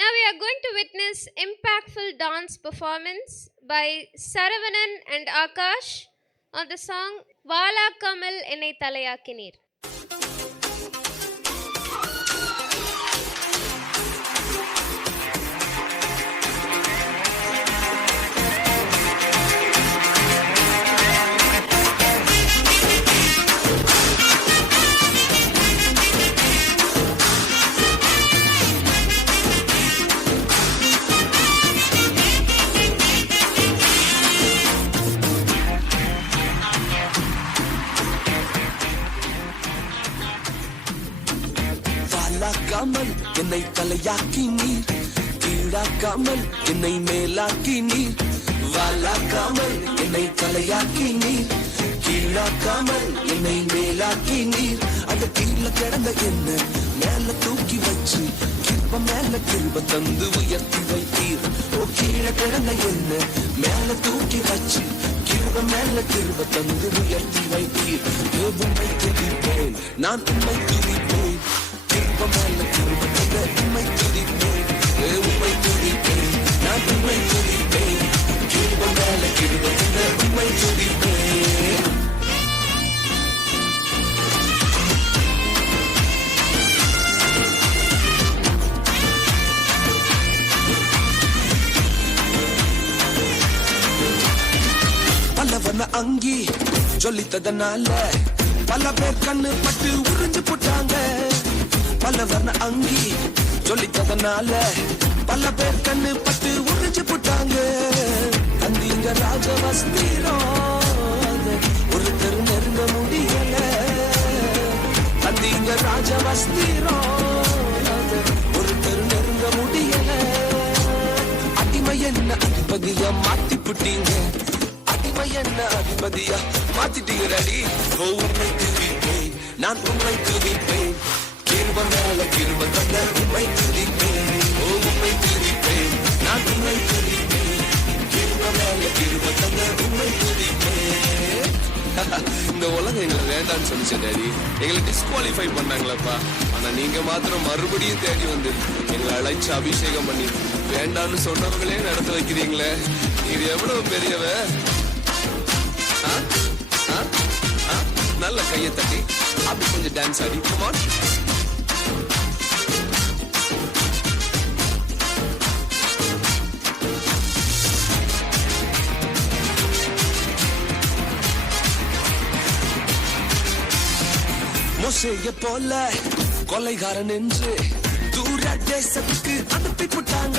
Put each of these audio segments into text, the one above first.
Now we are going to witness impactful dance performance by Saravanan and Akash on the song Vala Kamal Enai Talayakinir. வாலாக்காமல் என்னை தலையாக்கி நீர், கீழாக்காமல் என்னை மேலாக்கி நீர். வாலாக்காமல் என்னை தலையாக்கி நீர், கீழாக்காமல் என்னை மேலாக்கி நீர். அந்த கீழே கிடந்த என்ன மேல தூக்கி வச்சு கிருப மேல கிருப தந்து உயர்த்தி வைத்தீர். ஓ கீழே கிடந்த என்ன மேல தூக்கி வச்சு கிருப மேல கிருப தந்து உயர்த்தி வைத்தீர். உம்மை துதிப்பேன், நான் உம்மை துதிப்பேன். கிருப மேல கிருப தந்த உம்மை துதிப்பேன், உம்மை துதிப்பேன், நான் உம்மை துதிப்பேன். கிருப மேல கிருப தந்த உம்மை துதிப்பேன். பலவன அங்கி சொல்லித்ததனால பல பேர் கண்ணு பட்டு உறிஞ்சு போட்டாங்க. பலவன அங்கி சொல்லித்ததனால பல பேர் கண்ணு பட்டு உறிஞ்சு போட்டாங்க. தந்தீங்க ராஜவஸ்திரம் ஒருத்தர் நெருங்க முடியல. தந்தீங்க ராஜவஸ்திரம் ஒருத்தர் நெருங்க முடியல. அடிமை என்ன அதிபதியா மாத்தி புட்டீங்க, என்ன அதிபதியா மாத்திட்டீங்க டாடி. ஓ உண்மை துதிப்பேன், நான் உண்மை துதிப்பேன். கிருப மேல கிருப தந்த உண்மை துதிப்பேன். ஓ உண்மை துதிப்பேன், நான் உண்மை துதிப்பேன். கிருப மேல கிருப தந்த உண்மை துதிப்பேன். இந்த உலகம் எங்களை வேண்டான்னு சொல்லிச்சு டாடி. எங்களை டிஸ்குவாலிஃபை பண்ணாங்களப்பா. ஆனா நீங்க மாத்திரம் மறுபடியும் தேடி வந்து எங்களை அழைச்சு அபிஷேகம் பண்ணி வேண்டான்னு சொன்னவங்களே நடத்த வைக்கிறீங்களே. இது எவ்வளவு பெரியவ. நல்ல கையை தட்டி அப்படி கொஞ்சம் டான்ஸ் ஆடி. Come on. மோசேயை போல கொலைகாரன் என்று தூர தேசத்துக்கு அனுப்பி போட்டாங்க.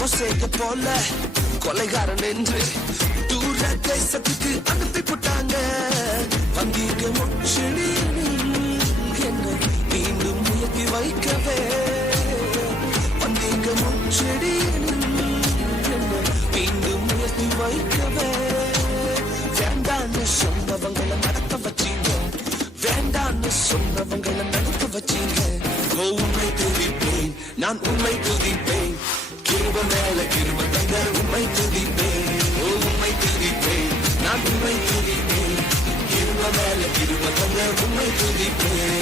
மோசேயை போல கொலைகாரன் என்று தூர தேசத்துக்கு அனுப்பி போட்டாங்க. வந்தீங்க முச்செடியில் என்ன மீண்டும் உயர்த்தி வைக்கவே. வந்தீங்க முச்செடியில் என்ன மீண்டும் உயர்த்தி வைக்கவே. வேண்டான்னு சொன்னவங்களை நடத்த வச்சீங்க, வேண்டான்னு சொன்னவங்களை நடத்த வச்சீங்க. உண்மை துதிப்பேன், நான் உண்மை துதிப்பேன். கிருப மேல கிருப தந்த உண்மை துதிப்பேன். உண்மை துதிப்பேன், நான் உண்மை துதிப்பேன். கிருப மேல கிருப தந்த உண்மை துதிப்பேன்.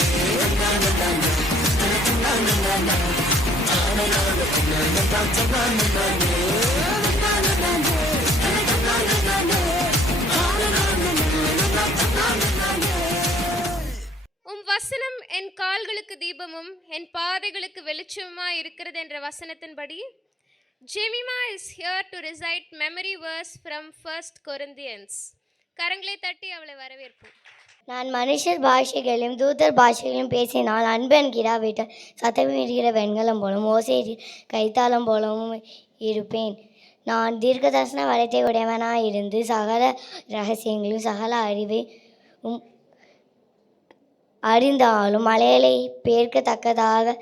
வசனம் என் கால்களுக்கு தீபமும் என் பாதைகளுக்கு வெளிச்சமுமாய் இருக்கிறது என்ற வசனத்தின்படி Jemimah is here to recite memory verse from 1 Corinthians. கரங்களை தட்டி அவளை வரவேற்போம். நான் மனுஷர் பாஷைகளிலும் தூதர் பாஷைகளிலும் பேசினால் அன்பன் கிடாவிட்டால் சத்தமிடுகிற வெண்கலம் போலும் ஓசை கைத்தாளம் போலவும் இருப்பேன். நான் தீர்க்க தரிசன வளத்தை உடையவனாக இருந்து சகல ரகசியங்களையும் சகல அறிவையும் அறிந்தாலும் மலைகளை பேர்க்கத்தக்கதாக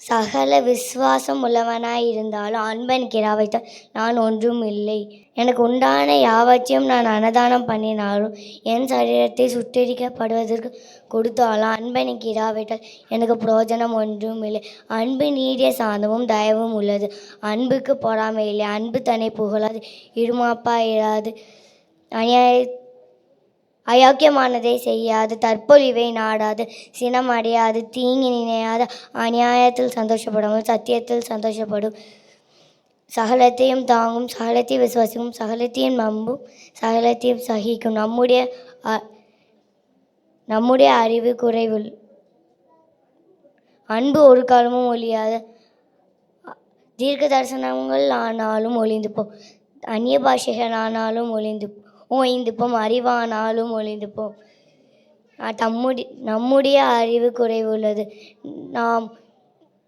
சகல விசுவாசம் உள்ளவனாய் இருந்தாலும் அன்பன் கிடாவைத்தான் நான் ஒன்றும் இல்லை. எனக்கு உண்டான யாவற்றையும் நான் அன்னதானம் பண்ணினாலும் என் சரீரத்தை சுட்டரிக்கப்படுவதற்கு கொடுத்தாலும் அன்பன் கிடாவிட்டால் எனக்கு பிரயோஜனம் ஒன்றும் இல்லை. அன்பு நீடிய சாந்தமும் தயவும் உள்ளது. அன்புக்கு பொறாமை இல்லை. அன்பு தன்னை புகழாது, இருமாப்பா இராது, அயோக்கியமானதை செய்யாது, தற்பொழிவை நாடாது, சினம் அடையாது, தீங்கி நினையாது, அநியாயத்தில் சந்தோஷப்படாமல் சத்தியத்தில் சந்தோஷப்படும், சகலத்தையும் தாங்கும், சகலத்தையும் விசுவாசிக்கும், சகலத்தையும் நம்பும், சகலத்தையும் சகிக்கும். நம்முடைய அறிவு குறைவில் அன்பு ஒரு காலமும் ஒழியாத, தீர்க்க தரிசனங்கள் ஆனாலும் ஒளிந்து போம், அந்நிய பாஷைகள் ஆனாலும் ஓய்ந்து போம், அறிவானாலும் ஒளிந்து போம். நம்முடைய அறிவு குறைவுள்ளது, நாம்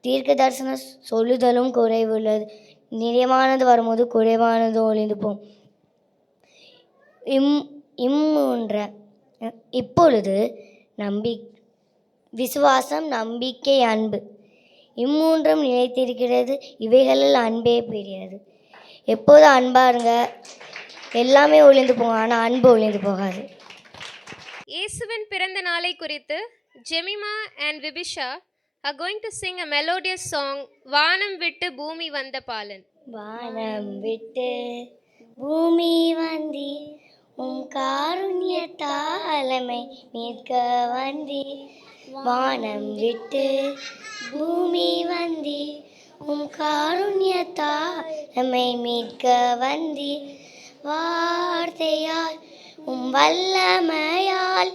தீர்க்க தரிசனம் சொல்லுதலும் குறைவுள்ளது, நிறைவானது வரும்போது குறைவானது ஒளிந்து போம். இப்பொழுது விசுவாசம், நம்பிக்கை, அன்பு இம்மூன்றும் நிலைத்திருக்கிறது, இவைகளில் அன்பே பெரியது. எப்போதும் அன்பாக இருங்க, எல்லாமே ஒளிந்து போகும், ஆனால் அன்பு ஒளிந்து போகாது. இயேசுவின் பிறந்த நாளை குறித்து Jemimah and விபிஷா are going to sing a melodious song, வானம் விட்டு பூமி வந்த பாலன். வானம் விட்டு பூமி வந்தி, உம் காருண்யத்தாலமை மீட்க வந்தி. வானம் விட்டு பூமி வந்தி, உம் காருண்யத்தாலமை மீட்க வந்தி. வார்த்தையால் உம் வல்லமையால்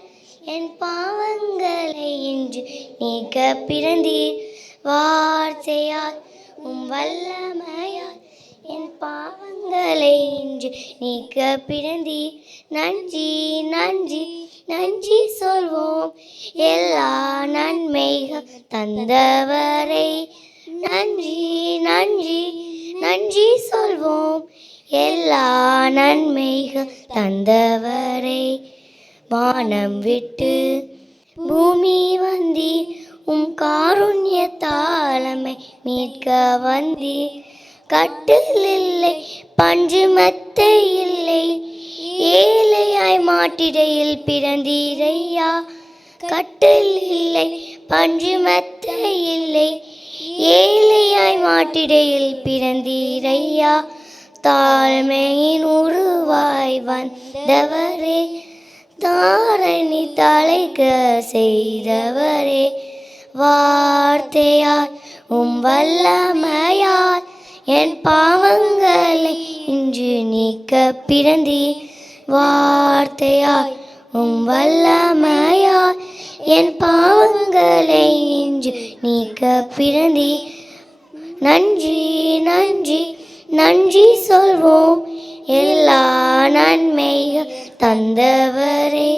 என் பாவங்களை இன்று நீக்க பிறந்தீர். வார்த்தையால் உம் வல்லமையால் என் பாவங்களை இன்று நீக்க பிறந்தீர். நன்றி நன்றி நன்றி சொல்வோம் எல்லா நன்மைகள் தந்தவரை. நன்றி நன்றி நன்றி சொல்வோம் எல்லா நன்மைகள் தந்தவரை. வானம் விட்டு பூமி வந்தி, உம் காருண்யத்தாலமை மீட்க வந்தி. கட்டில் இல்லை, பஞ்சு மெத்தை இல்லை, ஏழையாய் மாட்டிடையில் பிறந்தீரையா. கட்டில் இல்லை, பஞ்சு மெத்தை இல்லை, ஏழையாய் மாட்டிடையில் பிறந்தீரையா. தாழ்மையின் உருவாய் வந்தவரே, தாரணி தலைக்க செய்தவரே. வார்த்தையால் உம் வல்லமையால் என் பாவங்களை இன்று நீக்க பிறந்தீர். வார்த்தையால் உம் வல்லமையால் என் பாவங்களை இன்று நீக்க பிறந்தீர். நன்றி நன்றி நன்றி சொல்வோம் எல்லா நன்மைகள் தந்தவரே.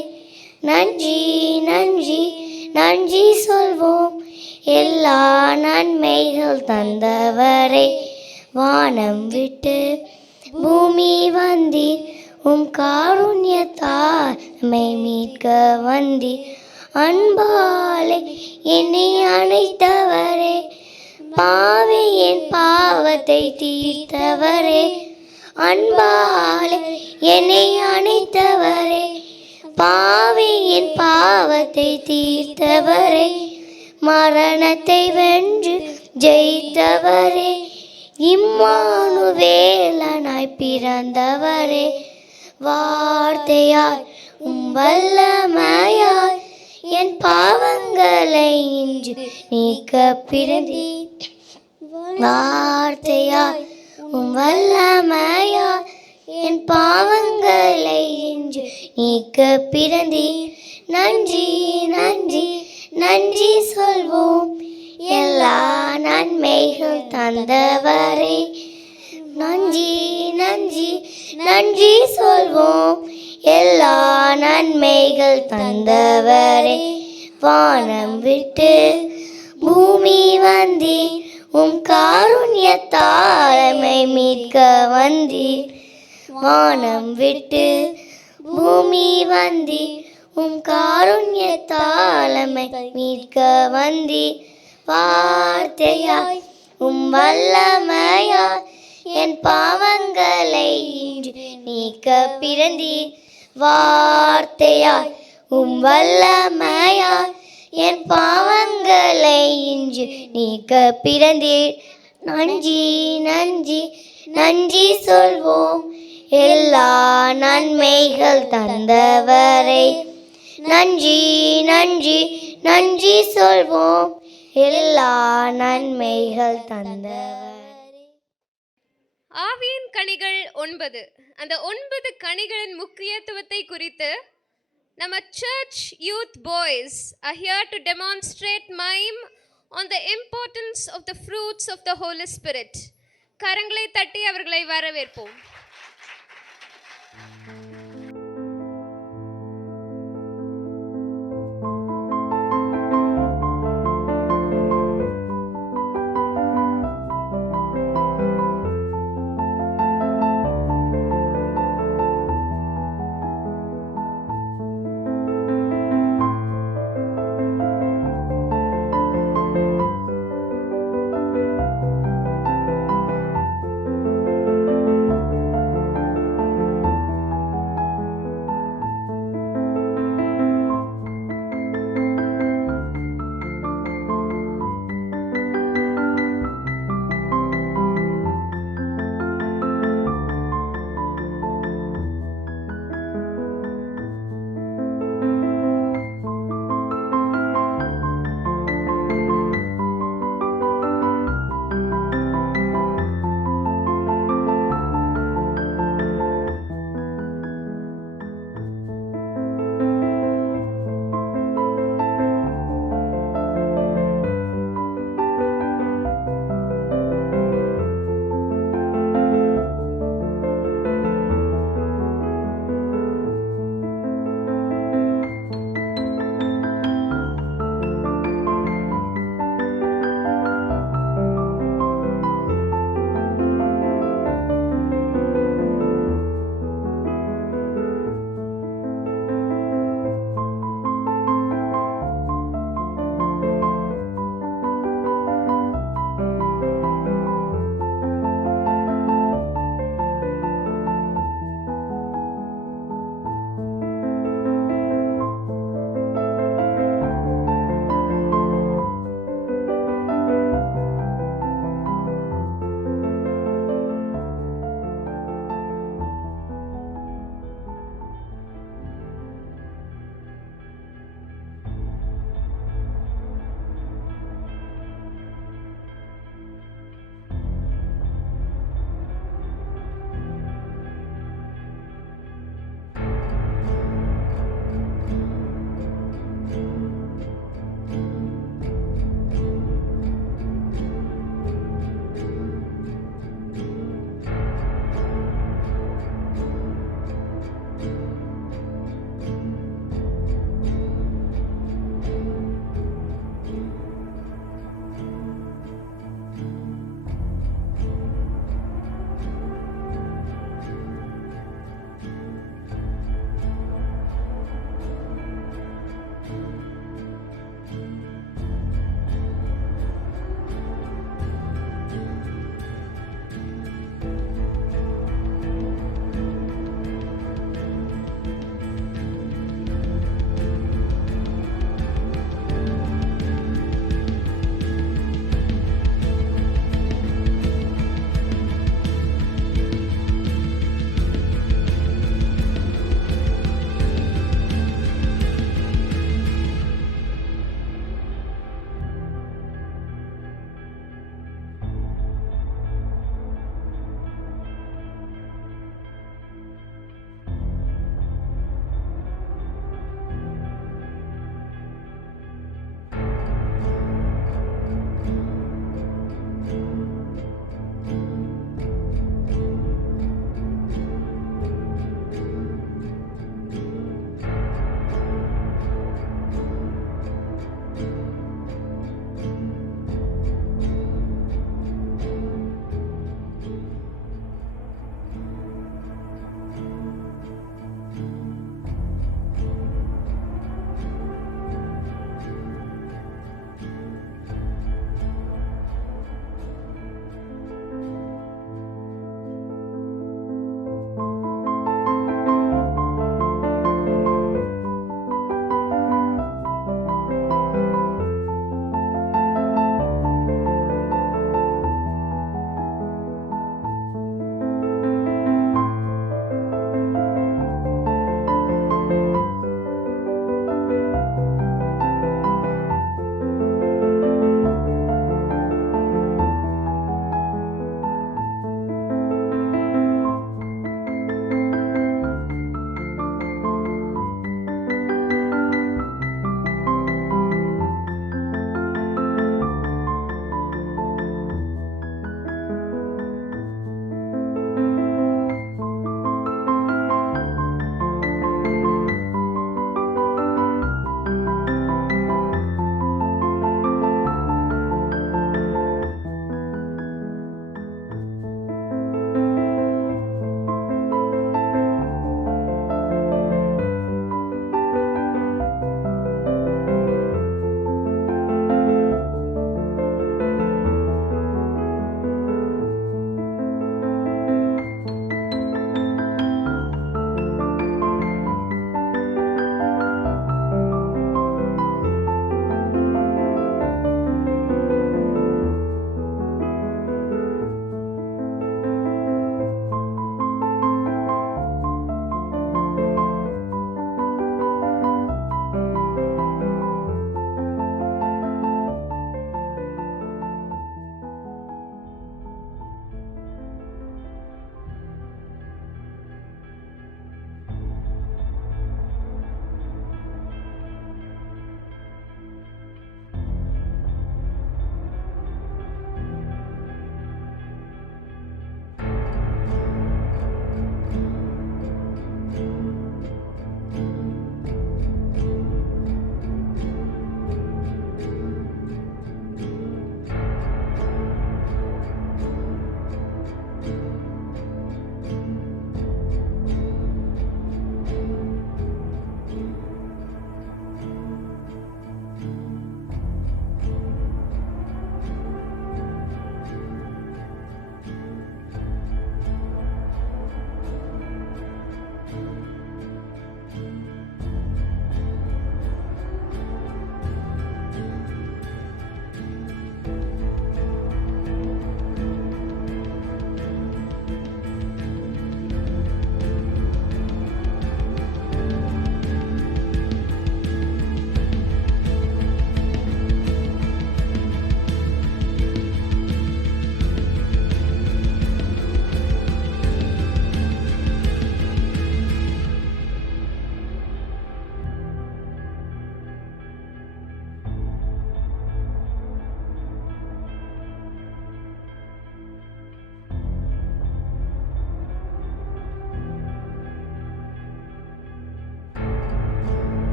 நன்றி நன்றி நன்றி சொல்வோம் எல்லா நன்மைகள் தந்தவரே. வானம் விட்டு பூமி வந்தீர், உம் காருண்யத்தாலமை மீட்க வந்தீர். அன்பாலே என்னை அணைத்தவரே, பாவி என் பாவத்தை தீர்த்தவரே. அன்பாலே என்னை அணைத்தவரே, பாவி என் பாவத்தை தீர்த்தவரே. மரணத்தை வென்று ஜெயித்தவரே, இம்மானுவேலனாய் பிறந்தவரே. வார்த்தையால் உம் வல்லமையால் என் பாவங்களை இன்று நீக்க பிறந்தீர். வார்த்தையால் உம் வல்லமையால் என் பாவங்களை இன்று நீக்க பிறந்தீர். நன்றி நன்றி நன்றி சொல்வோம் எல்லா நன்மைகள் தந்தவரே. நன்றி நன்றி நன்றி சொல்வோம் எல்லா நன்மைகள் தந்தவரே. வானம் விட்டு பூமி வந்தீர், உம் காருண்யத்தாலமை மீட்க வந்தீர். வானம் விட்டு பூமி வந்தீர், உம் காருண்யத்தாலமை மீட்க வந்தீர். வார்த்தையாய் உம் வல்லமையால் என் பாவங்களை இன்று நீக்க பிறந்தீர். வார்த்தையால் உம் வல்லமையால் என் பாவங்களை இன்று நீக்க பிறந்தீர். நன்றி நன்றி நன்றி சொல்வோம் எல்லா நன்மைகள் தந்தவரை நன்றி நன்றி நன்றி சொல்வோம். எல்லா நன்மைகள் தந்தவரை. ஆவியின் கனிகள் 9. அந்த 9 கனிகளின் முக்கியத்துவத்தை குறித்து நம்ம church youth boys are here to demonstrate mime on the importance of the fruits of the Holy Spirit. கரங்களை தட்டி அவர்களை வரவேற்போம்.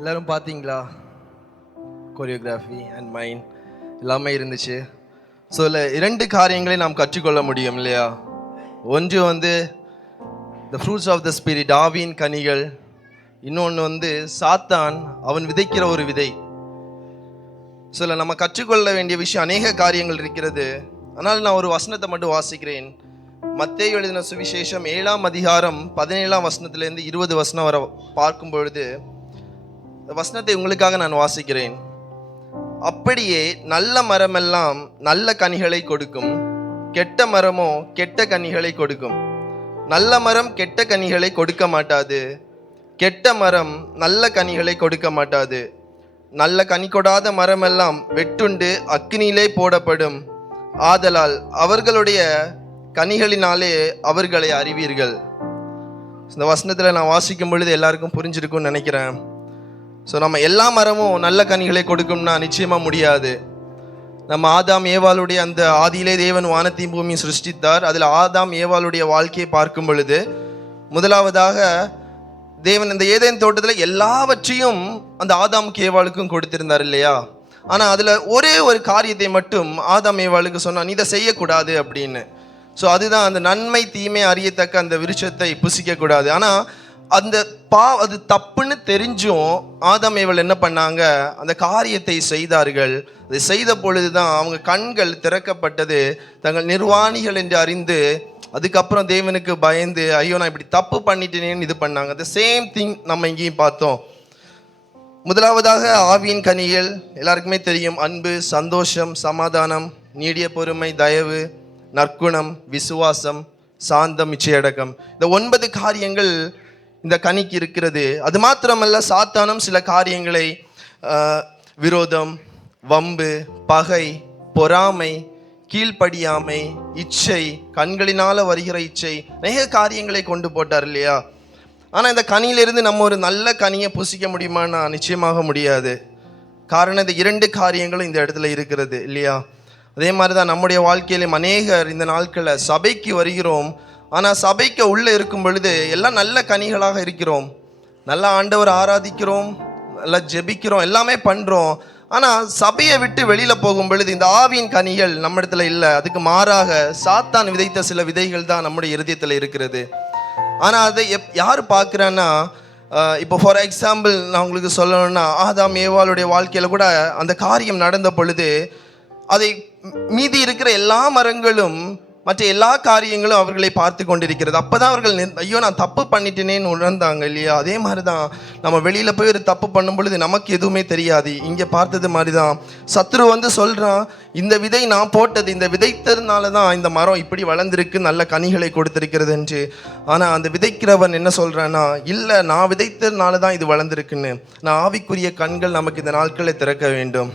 எல்லோரும் பார்த்தீங்களா? கோரியோகிராஃபி அண்ட் மைண்ட் எல்லாமே இருந்துச்சு. ஸோ இதில் 2 காரியங்களை நாம் கற்றுக்கொள்ள முடியும் இல்லையா? ஒன்று வந்து the fruits of the spirit, ஆவியின் கனிகள். இன்னொன்று வந்து சாத்தான் அவன் விதைக்கிற ஒரு விதை. ஸோ இதில் நம்ம கற்றுக்கொள்ள வேண்டிய விஷயம் அநேக காரியங்கள் இருக்கிறது. ஆனால் நான் ஒரு வசனத்தை மட்டும் வாசிக்கிறேன். மத்தேயு எழுதின சுவிசேஷம் 7ஆம் அதிகாரம் 17ஆம் வசனத்திலேருந்து 20 வசனம் வரை பார்க்கும் பொழுது வசனத்தை உங்களுக்காக நான் வாசிக்கிறேன். அப்படியே நல்ல மரமெல்லாம் நல்ல கனிகளை கொடுக்கும், கெட்ட மரமோ கெட்ட கனிகளை கொடுக்கும். நல்ல மரம் கெட்ட கனிகளை கொடுக்க மாட்டாது, கெட்ட மரம் நல்ல கனிகளை கொடுக்க மாட்டாது. நல்ல கனி கொடாத மரமெல்லாம் வெட்டுண்டு அக்கினியிலே போடப்படும். ஆதலால் அவர்களுடைய கனிகளினாலே அவர்களை அறிவீர்கள். இந்த வசனத்தில் நான் வாசிக்கும் பொழுது எல்லாருக்கும் புரிஞ்சிருக்கும்னு நினைக்கிறேன். ஸோ நம்ம எல்லா மரமும் நல்ல கனிகளை கொடுக்கும்னா நிச்சயமாக முடியாது. நம்ம ஆதாம் ஏவாளுடைய அந்த ஆதியிலே தேவன் வானத்தையும் பூமியும் சிருஷ்டித்தார். அதில் ஆதாம் ஏவாளுடைய வாழ்க்கையை பார்க்கும் பொழுது முதலாவதாக தேவன் இந்த ஏதேன் தோட்டத்தில் எல்லாவற்றையும் அந்த ஆதாமுக்கு ஏவாளுக்கும் கொடுத்திருந்தார் இல்லையா? ஆனால் அதில் ஒரே ஒரு காரியத்தை மட்டும் ஆதாம் ஏவாளுக்கு சொன்னான், நீ இதை செய்யக்கூடாது அப்படின்னு. ஸோ அதுதான் அந்த நன்மை தீமை அறியத்தக்க அந்த விருட்சத்தை புசிக்கக்கூடாது. ஆனால் அந்த அது தப்புன்னு தெரிஞ்சும் ஆதாம் ஏவாள் என்ன பண்ணாங்க? அந்த காரியத்தை செய்தார்கள். அதை செய்த பொழுது தான் அவங்க கண்கள் திறக்கப்பட்டது. தங்கள் நிர்வாணிகள் என்று அறிந்து அதுக்கப்புறம் தேவனுக்கு பயந்து ஐயோ நான் இப்படி தப்பு பண்ணிட்டேனேன்னு இது பண்ணாங்க. அந்த சேம் திங் நம்ம இங்கேயும் பார்த்தோம். முதலாவதாக ஆவியின் கனிகள் எல்லாருக்குமே தெரியும். அன்பு, சந்தோஷம், சமாதானம், நீடிய பொறுமை, தயவு, நற்குணம், விசுவாசம், சாந்தம், இச்சையடக்கம். இந்த 9 காரியங்கள் இந்த கனிக்கு இருக்கிறது. அது மாத்திரமல்ல, சாத்தானும் சில காரியங்களை விரோதம், வம்பு, பகை, பொறாமை, கீழ்ப்படியாமை, இச்சை, கண்களினால வருகிற இச்சை, நிறைய காரியங்களை கொண்டு போட்டார் இல்லையா? ஆனால் இந்த கனியிலிருந்து நம்ம ஒரு நல்ல கனியை புசிக்க முடியுமான்னா நிச்சயமாக முடியாது. காரணம் இந்த 2 காரியங்களும் இந்த இடத்துல இருக்கிறது இல்லையா? அதே மாதிரி தான் நம்முடைய வாழ்க்கையிலும் அநேகர் இந்த நாட்களில் சபைக்கு வருகிறோம். ஆனால் சபைக்கு உள்ளே இருக்கும் பொழுது எல்லாம் நல்ல கனிகளாக இருக்கிறோம், நல்லா ஆண்டவர் ஆராதிக்கிறோம், நல்லா ஜெபிக்கிறோம், எல்லாமே பண்ணுறோம். ஆனால் சபையை விட்டு வெளியில் போகும் பொழுது இந்த ஆவியின் கனிகள் நம்ம இடத்துல இல்லை. அதுக்கு மாறாக சாத்தான் விதைத்த சில விதைகள் தான் நம்முடைய இருதயத்தில் இருக்கிறது. ஆனால் அதை யார் பார்க்குறான்னா, இப்போ ஃபார் எக்ஸாம்பிள் நான் உங்களுக்கு சொல்லணும்னா, ஆதாம் ஏவாளுடைய வாழ்க்கையில் கூட அந்த காரியம் நடந்த பொழுது அதை மீதி இருக்கிற எல்லா மரங்களும் மற்ற எல்லா காரியங்களும் அவர்களை பார்த்து கொண்டிருக்கிறது. அப்போ தான் அவர்கள் ஐயோ நான் தப்பு பண்ணிட்டேனேன்னு உணர்ந்தாங்க இல்லையா? அதே மாதிரி தான் நம்ம வெளியில் போய் ஒரு தப்பு பண்ணும் பொழுது நமக்கு எதுவுமே தெரியாது. இங்கே பார்த்தது மாதிரி தான் சத்ரு வந்து சொல்கிறான், இந்த விதை நான் போட்டது, இந்த விதைத்ததுனால தான் இந்த மரம் இப்படி வளர்ந்துருக்கு, நல்ல கனிகளை கொடுத்துருக்கிறது என்று. ஆனால் அந்த விதைக்கிறவன் என்ன சொல்கிறான்னா, இல்லை நான் விதைத்ததுனால தான் இது வளர்ந்துருக்குன்னு. நான் ஆவிக்குரிய கண்கள் நமக்கு இந்த நாட்களில் திறக்க வேண்டும்.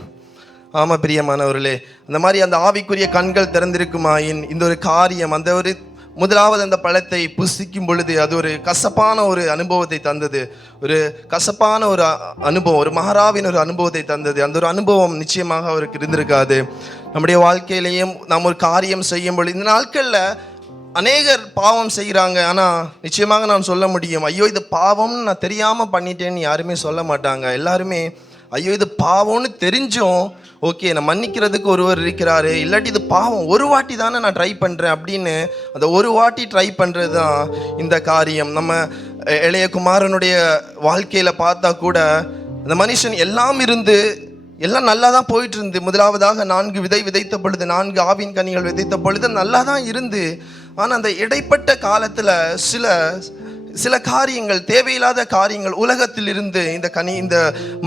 ஆமாம் பிரியமானவர்களே, அந்த மாதிரி அந்த ஆவிக்குரிய கண்கள் திறந்திருக்குமாயின் இந்த ஒரு காரியம், அந்த ஒரு முதலாவது அந்த பழத்தை புசிக்கும் பொழுது அது ஒரு கசப்பான ஒரு அனுபவத்தை தந்தது. ஒரு கசப்பான ஒரு அனுபவம், ஒரு மகாராவின் ஒரு அனுபவத்தை தந்தது. அந்த ஒரு அனுபவம் நிச்சயமாக அவருக்கு இருந்திருக்காது. நம்முடைய வாழ்க்கையிலையும் நாம் ஒரு காரியம் செய்யும் பொழுது இந்த நாட்களில் அநேகர் பாவம் செய்கிறாங்க. ஆனால் நிச்சயமாக நான் சொல்ல முடியும், ஐயோ இது பாவம்னு நான் தெரியாமல் பண்ணிட்டேன்னு யாருமே சொல்ல மாட்டாங்க. எல்லாருமே ஐயோ இது பாவம்னு தெரிஞ்சும் ஓகே நான் மன்னிக்கிறதுக்கு ஒருவர் இருக்கிறாரு, இல்லாட்டி இது பாவம் ஒரு வாட்டி தானே நான் ட்ரை பண்ணுறேன் அப்படின்னு அந்த ஒரு வாட்டி ட்ரை பண்ணுறது தான் இந்த காரியம். நம்ம இளைய குமாரனுடைய வாழ்க்கையில் பார்த்தா கூட அந்த மனுஷன் எல்லாம் இருந்து எல்லாம் நல்லா தான் போயிட்டு இருந்து, முதலாவதாக 4 விதை விதைத்த பொழுது, 4 ஆவின் கனிகள் விதைத்த பொழுது நல்லா தான் இருந்து, ஆனால் அந்த இடைப்பட்ட காலத்தில் சில காரியங்கள், தேவையில்லாத காரியங்கள் உலகத்தில் இருந்து இந்த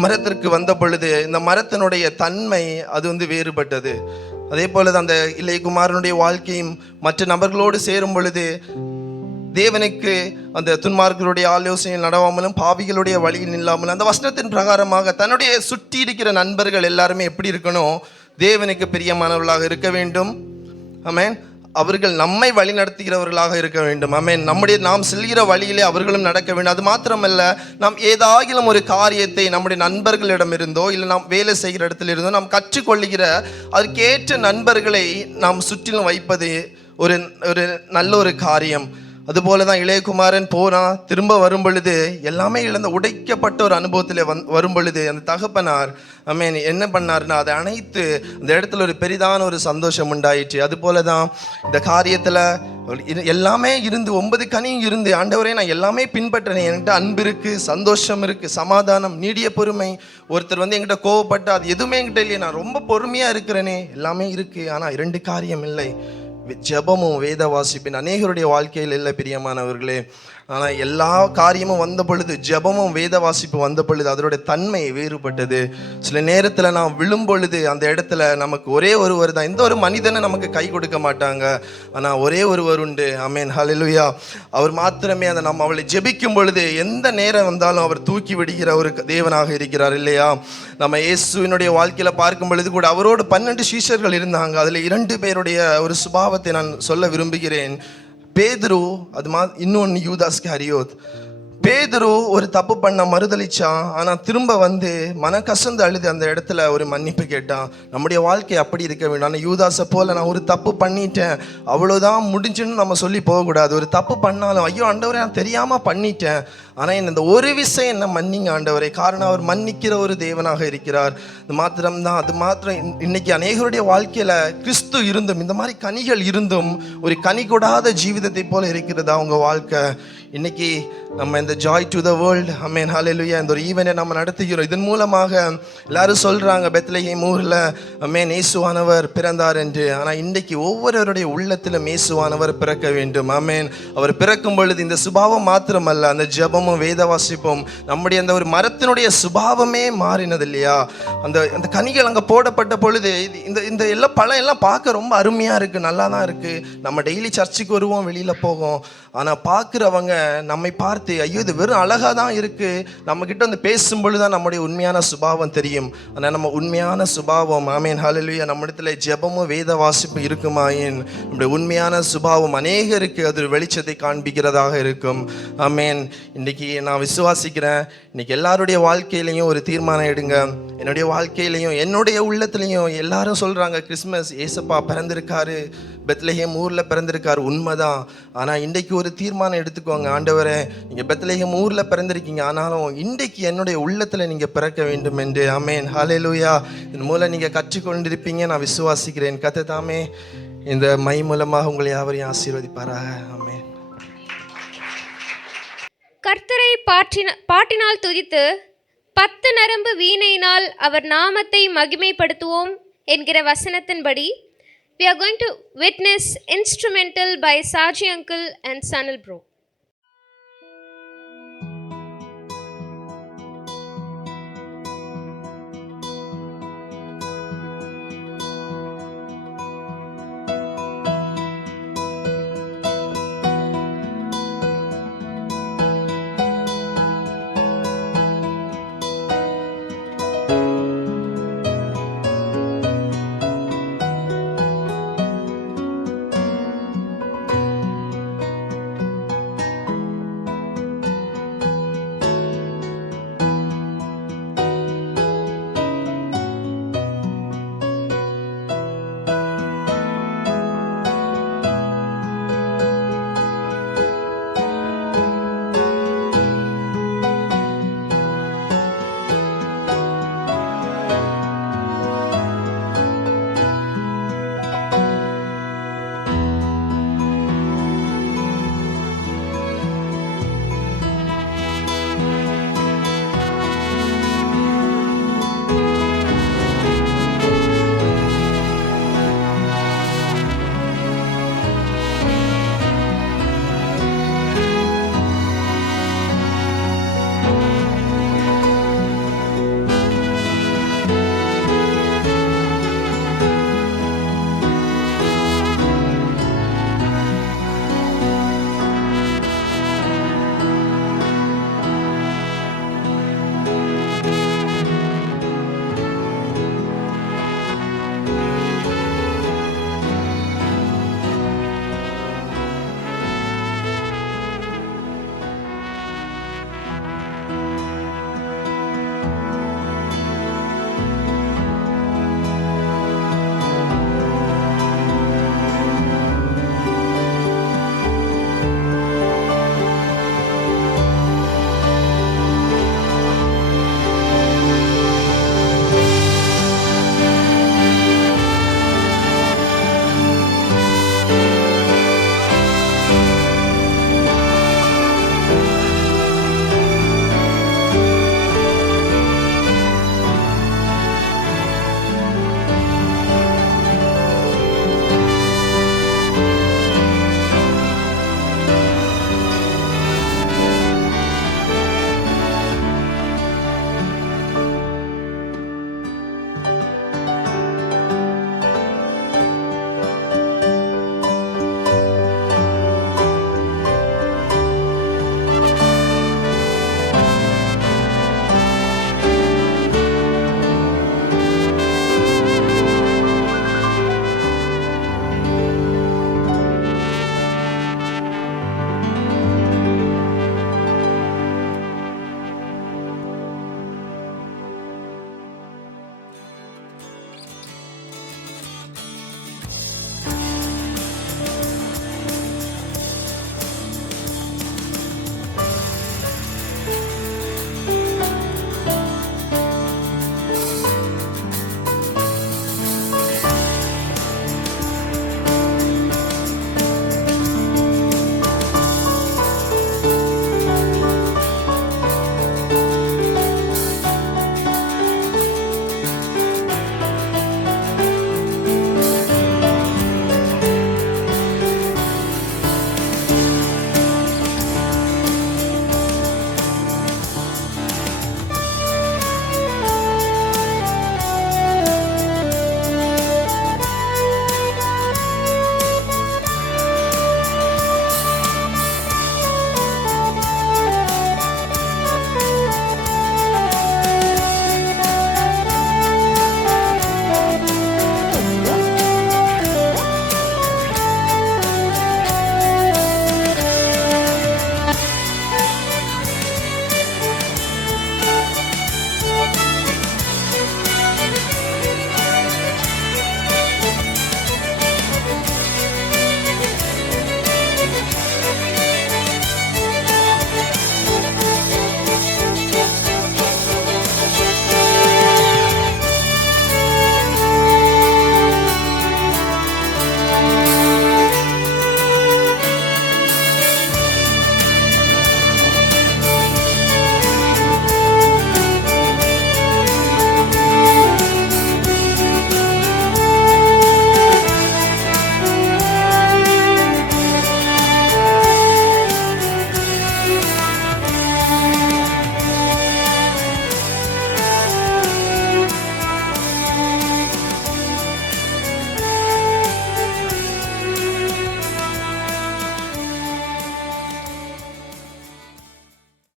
மரத்திற்கு வந்த பொழுது இந்த மரத்தினுடைய தன்மை அது வேறுபட்டது. அதே போல தான் அந்த இளைய குமாரனுடைய வாழ்க்கையும் மற்ற நபர்களோடு சேரும் பொழுது தேவனுக்கு அந்த துன்மார்களுடைய ஆலோசனையில் நடவாமலும் பாவிகளுடைய வழியில் இல்லாமலும் அந்த வசனத்தின் பிரகாரமாக தன்னுடைய சுற்றி இருக்கிற நண்பர்கள் எல்லாருமே எப்படி இருக்கணும்? தேவனுக்கு பிரியமானவர்களாக இருக்க வேண்டும். ஆமென். அவர்கள் நம்மை வழி நடத்துகிறவர்களாக இருக்க வேண்டும். ஆமென். நாம் செல்கிற வழியிலே அவர்களும் நடக்க வேண்டும். அது மாத்திரமல்ல, நாம் ஏதாகிலும் ஒரு காரியத்தை நம்முடைய நண்பர்களிடமிருந்தோ இல்லை நாம் வேலை செய்கிற இடத்துல இருந்தோ நாம் கற்றுக்கொள்ளுகிற அதற்கேற்ற நண்பர்களை நாம் சுற்றிலும் வைப்பது ஒரு நல்ல ஒரு காரியம். அதுபோல தான் இளையகுமாரன் போனான், திரும்ப வரும் பொழுது எல்லாமே இழந்த உடைக்கப்பட்ட ஒரு அனுபவத்தில் வரும் பொழுது அந்த தகப்பனார் என்ன பண்ணார்னா அதை அணைத்து அந்த இடத்துல ஒரு பெரிதான ஒரு சந்தோஷம் உண்டாயிற்று. அதுபோல தான் இந்த காரியத்தில் எல்லாமே இருந்து 9 கனியும் இருந்து, ஆண்டவரே நான் எல்லாமே பின்பற்றினேன், என்கிட்ட அன்பு இருக்குது, சந்தோஷம் இருக்குது, சமாதானம், நீடிய பொறுமை, ஒருத்தர் என்கிட்ட கோவப்பட்டு அது எதுவுமே என்கிட்ட இல்லையே, நான் ரொம்ப பொறுமையாக இருக்கிறேனே, எல்லாமே இருக்குது. ஆனால் 2 காரியம் இல்லை, ஜெபமும் வேத வாசிப்பின் அநேகருடைய வாழ்க்கையில் இல்லை பிரியமானவர்களே. ஆனால் எல்லா காரியமும் வந்த பொழுது, ஜெபமும் வேத வாசிப்பு வந்த பொழுது அதனுடைய தன்மை வேறுபட்டது. சில நேரத்தில் நான் விழும் பொழுது அந்த இடத்துல நமக்கு ஒரே ஒருவர் தான், எந்த ஒரு மனிதனை நமக்கு கை கொடுக்க மாட்டாங்க, ஆனால் ஒரே ஒருவர் உண்டு. ஆமென், ஹல்லேலூயா. அவர் மாத்திரமே அந்த நம்ம அவளை ஜெபிக்கும் பொழுது எந்த நேரம் வந்தாலும் அவர் தூக்கி விடுகிற ஒரு தேவனாக இருக்கிறார் இல்லையா? நம்ம இயேசுவினுடைய வாழ்க்கையில் பார்க்கும் பொழுது கூட அவரோடு 12 சீஷர்கள் இருந்தாங்க. அதில் 2 பேருடைய ஒரு சுபாவத்தை நான் சொல்ல விரும்புகிறேன். பேதுரு, அது இன்னொன்று யூதாஸ் காரியோத். பேதுரு ஒரு தப்பு பண்ண மறுதளிச்சான், ஆனால் திரும்ப மன கசந்து அழுது அந்த இடத்துல ஒரு மன்னிப்பு கேட்டான். நம்முடைய வாழ்க்கை அப்படி இருக்க வேண்டும். ஆனால் யூதாஸை போல நான் ஒரு தப்பு பண்ணிட்டேன் அவ்வளோதான் முடிஞ்சுன்னு நம்ம சொல்லி போகக்கூடாது. ஒரு தப்பு பண்ணாலும் ஐயோ ஆண்டவரே நான் தெரியாமல் பண்ணிட்டேன், ஆனால் இந்த ஒரு விஷயம் என்ன மன்னிங்க ஆண்டவரே, காரணம் அவர் மன்னிக்கிற ஒரு தேவனாக இருக்கிறார். இது மாத்திரம்தான், அது மாத்திரம் இன்னைக்கு அநேகருடைய வாழ்க்கையில் கிறிஸ்து இருந்தும் இந்த மாதிரி கனிகள் இருந்தும் ஒரு கனி கொடாத ஜீவிதத்தை போல இருக்கிறதா உங்கள் வாழ்க்கை? இன்னைக்கு நம்ம இந்த ஜாய் டு த வேர்ல்ட், ஆமென், ஹல்லேலூயா, இந்த ஒரு ஈவென்ட்டை நம்ம நடத்துகிறோம். இதன் மூலமாக எல்லாரும் சொல்கிறாங்க பெத்லகேம் ஊரில் ஆமென் இயேசுவானவர் பிறந்தார் என்று. ஆனால் இன்றைக்கு ஒவ்வொருவருடைய உள்ளத்திலும் இயேசுவானவர் பிறக்க வேண்டும். ஆமென். அவர் பிறக்கும் பொழுது இந்த சுபாவம் மாத்திரமல்ல, அந்த ஜெபமும் வேத வாசிப்பும் நம்முடைய அந்த ஒரு மரத்தினுடைய சுபாவமே மாறினது இல்லையா? அந்த கனிகள் அங்கே போடப்பட்ட பொழுது இந்த எல்லாம் பழம் எல்லாம் பார்க்க ரொம்ப அருமையாக இருக்குது, நல்லா தான் இருக்குது. நம்ம டெய்லி சர்ச்சுக்கு வருவோம், வெளியில் போவோம், ஆனால் பார்க்குறவங்க நம்மை பார்த்து ஐயோ இது வெறும் அழகாக தான் இருக்குது, நம்மக்கிட்ட பேசும்பொழுது தான் நம்முடைய உண்மையான சுபாவம் தெரியும். ஆனால் நம்ம உண்மையான சுபாவம், ஆமென், ஹல்லேலூயா, நம்ம இடத்துல ஜெபமும் வேத வாசிப்பும் இருக்குமாயின் நம்முடைய உண்மையான சுபாவம் அநேகருக்கு அது ஒரு வெளிச்சத்தை காண்பிக்கிறதாக இருக்கும். ஆமென். இன்றைக்கி நான் விசுவாசிக்கிறேன், இன்றைக்கி எல்லாருடைய வாழ்க்கையிலையும் ஒரு தீர்மானம் எடுங்க. என்னுடைய வாழ்க்கையிலையும் என்னுடைய உள்ளத்துலையும் எல்லாரும் சொல்கிறாங்க கிறிஸ்மஸ் ஏசப்பா பிறந்திருக்காரு, பெத்லகேம் ஊரில் பிறந்திருக்காரு, உண்மைதான். ஆனால் இன்றைக்கு ஒரு தீர்மானம் எடுத்துக்கோங்க, ஆண்டவரே நீங்கள் பெத்லகேம் ஊரில் பிறந்திருக்கீங்க, ஆனாலும் இன்றைக்கு என்னுடைய உள்ளத்தில் நீங்கள் பிறக்க வேண்டும் என்று. ஆமென், ஹல்லேலூயா. இதன் மூலம் நீங்கள் கற்றுக்கொண்டிருப்பீங்க நான் விசுவாசிக்கிறேன். கர்த்தர் தாமே இந்த மை மூலமாக உங்களை யாவரையும் ஆசீர்வதிப்பாராக. ஆமென். கர்த்தரை பாட்டினால் துதித்து 10 நரம்பு வீணையினால் அவர் நாமத்தை மகிமைப்படுத்துவோம் என்கிற வசனத்தின்படி we are going to witness instrumental by Saji uncle and Sanil bro.